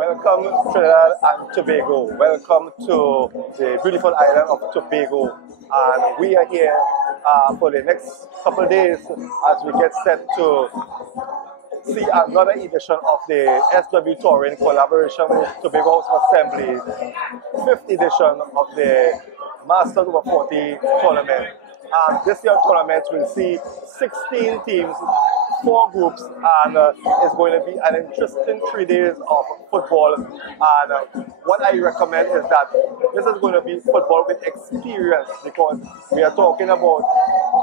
Welcome Trinidad and Tobago. Welcome to the beautiful island of Tobago. And we are here for the next couple of days as we get set to see another edition of the SW Tour in collaboration with Tobago House of Assembly, 5th edition of the Masters Over 40 tournament. And this year's tournament will see 16 teams, 4 groups, and it's going to be an interesting 3 days of football. And what I recommend is that this is going to be football with experience, because we are talking about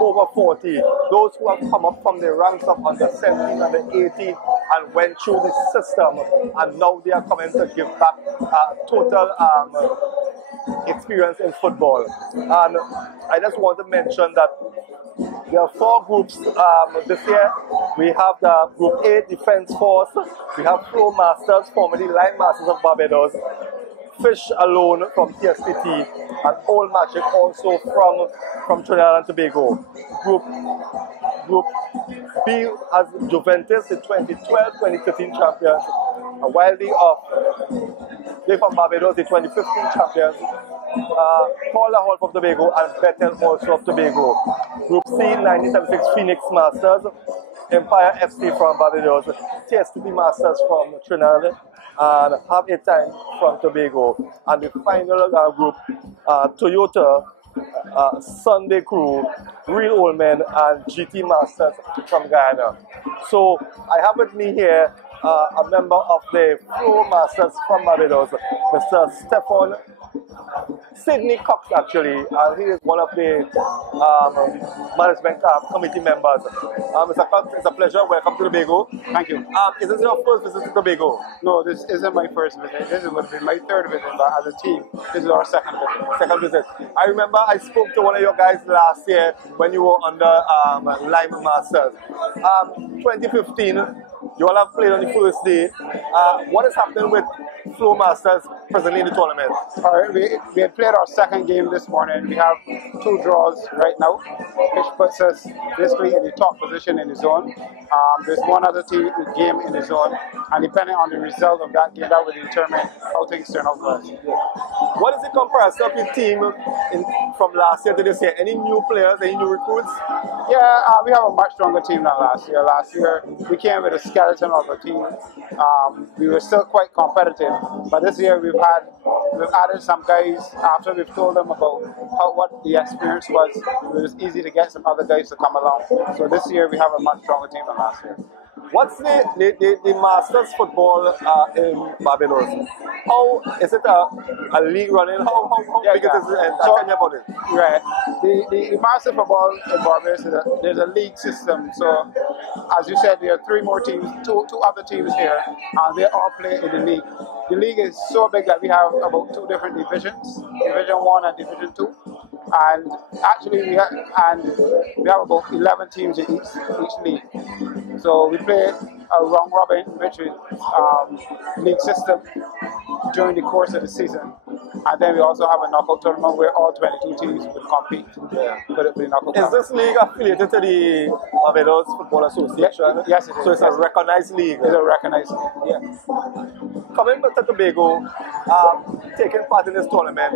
over 40, those who have come up from the ranks of under 17, under 18, and went through the system, and now they are coming to give back total experience in football. And I just want to mention that there are 4 groups this year. We have the Group A Defense Force, we have Flow Masters, formerly Line Masters of Barbados, Fish Alone from TSTT, and Old Magic also from Trinidad and Tobago. Group B has Juventus, the 2012-2013 champions, and Wildy they from Barbados, the 2015 champions, Paula Hall from Tobago, and Bethel also of Tobago. Group C, 1976 Phoenix Masters, Empire FC from Barbados, TSTP Masters from Trinidad, and Have a Time from Tobago. And the final group, Toyota, Sunday Crew, Real Old Men, and GT Masters from Guyana. So I have with me here a member of the Flow Masters from Barbados, Mr. Stefan Sidney Cox, actually, and he is one of the management committee members. Mr. Cox, it's a pleasure. Welcome to Tobago. Thank you. Is this your first visit to Tobago? No, this isn't my first visit. This would be my 3rd visit, but as a team, this is our 2nd visit. Second visit. I remember I spoke to one of your guys last year when you were under Lime Masters. 2015, you all have played on the first day. What is happening with Flow Masters presently in the tournament? All right, we had played our 2nd game this morning. We have 2 draws right now, which puts us basically in the top position in the zone. There's one other game in the zone, and depending on the result of that game, that will determine how things turn out for us. What is the comparison of your team from last year to this year? Any new players, any new recruits? Yeah, we have a much stronger team than last year. Last year, we came with a skeleton of a team. We were still quite competitive, but this year we've added some guys after we've told them about what the experience was. It was easy to get some other guys to come along. So this year we have a much stronger team than last year. What's the Masters football in Barbados? How is it a league running? How big it is? Tell me about it. Right. The Masters football in Barbados there's a league system. So as you said, there are 3 more teams, two other teams here, and they all play in the league. The league is so big that we have about 2 different divisions, Division 1 and Division 2. And actually we have about 11 teams in each league. So we play a round robin, which is league system during the course of the season. And then we also have a knockout tournament where all 22 teams will compete for the knockout tournament. Is this league affiliated to the Barbados Football Association? Yes, it is. So it's a recognized league? It's a recognized league, yeah. Coming back to Tobago, taking part in this tournament,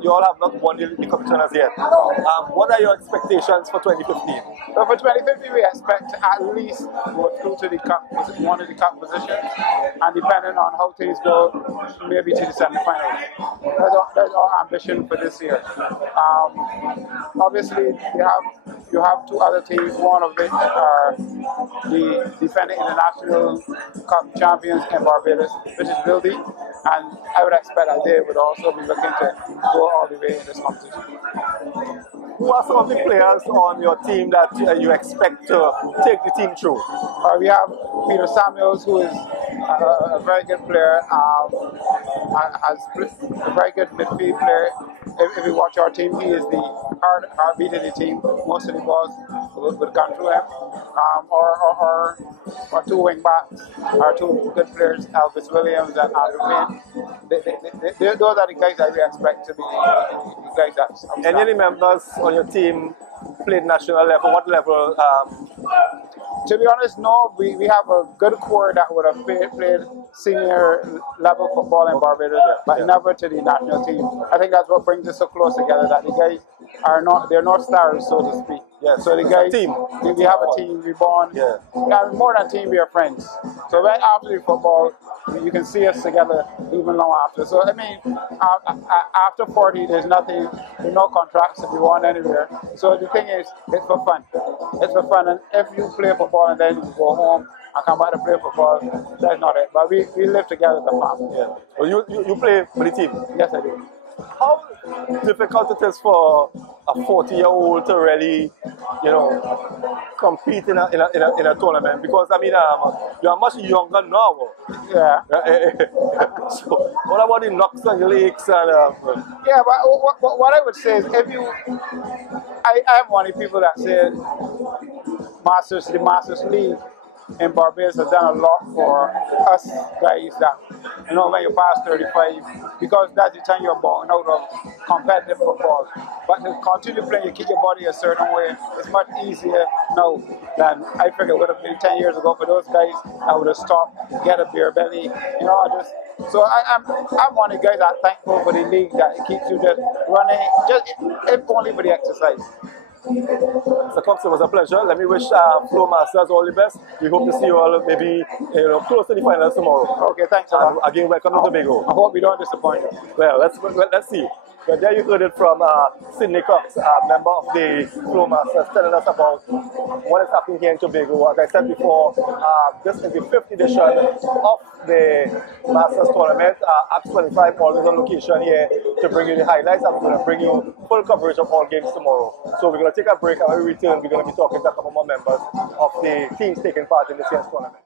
you all have not won the competition as yet. What are your expectations for 2015? So for 2015, we expect to at least go through to the one of the cup positions, and depending on how things go, maybe to the semi-finals. That's our ambition for this year. Obviously, you have 2 other teams, one of which are the defending international cup champions in Barbados, which is Wildy, and I would expect that they would also be looking to go all the way in this competition. Who are some of the players on your team that you expect to take the team through? We have Peter Samuels, who is a very good player, has a very good midfield player. If you watch our team, he is the heartbeat of the team. Most of the balls would come through him. Our 2 wing backs, our 2 good players, Elvis Williams and Andrew Payne. Those are the guys that we expect to be the guys that. Any members on your team played national level? What level To be honest, no. We have a good core that would have played senior level football in Barbados, but never to the national team. I think that's what brings us so close together, that the guys they're not stars, so to speak. Yeah, so the guys, team. We have a team, we bond. Yeah. More than team, we are friends. So right after the football, you can see us together even long after. So I mean, after 40, there's no contracts to be won anywhere. So the thing is, it's for fun. It's for fun, and if you play football and then you go home and come back to play football, that's not it. But we live together as a family. Yeah. Well, you play for the team? Yes, I do. How difficult it is for a 40-year-old to really, compete in a tournament? Because I mean, you are much younger now. Yeah. So what about the knocks and leaks and? Yeah, but what I would say is, if you, I am one of the people that said the Masters League in Barbados has done a lot for us guys that, when you pass 35, because that's the time you're born out of competitive football. But to continue playing, you keep your body a certain way, it's much easier now than I figured it would have been 10 years ago for those guys that would have stopped, get a beer belly, So I'm one of the guys that thankful for the league that it keeps you just running, if only for the exercise. Mr. Cox, it was a pleasure. Let me wish Flow Masters all the best. We hope to see you all maybe close to the finals tomorrow. Okay, thanks a lot. And again, welcome to Tobago. I hope we don't disappoint you. Well, let's see. But there you heard it from Sydney Cox, a member of the Flow Masters, telling us about what is happening here in Tobago. As I said before, this is the 5th edition of the Masters Tournament. Act 25 always on location here to bring you the highlights. I'm going to bring you full coverage of all games tomorrow. So we're going to take a break, and when we return, we're going to be talking to a couple more members of the teams taking part in this year's tournament.